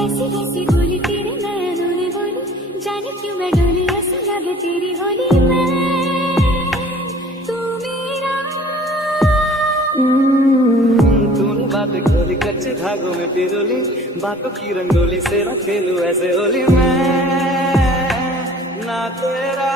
ऐसी ऐसी बोली तेरे नैनों ने बोली, जाने क्यों मैं डोली, ऐसा लगे तेरी होली में तू मेरा। तूने बातें खोली कच्चे धागों में पिरोली, बातों की रंगोली से न खेलूं ऐसे होली मैं ना तेरा।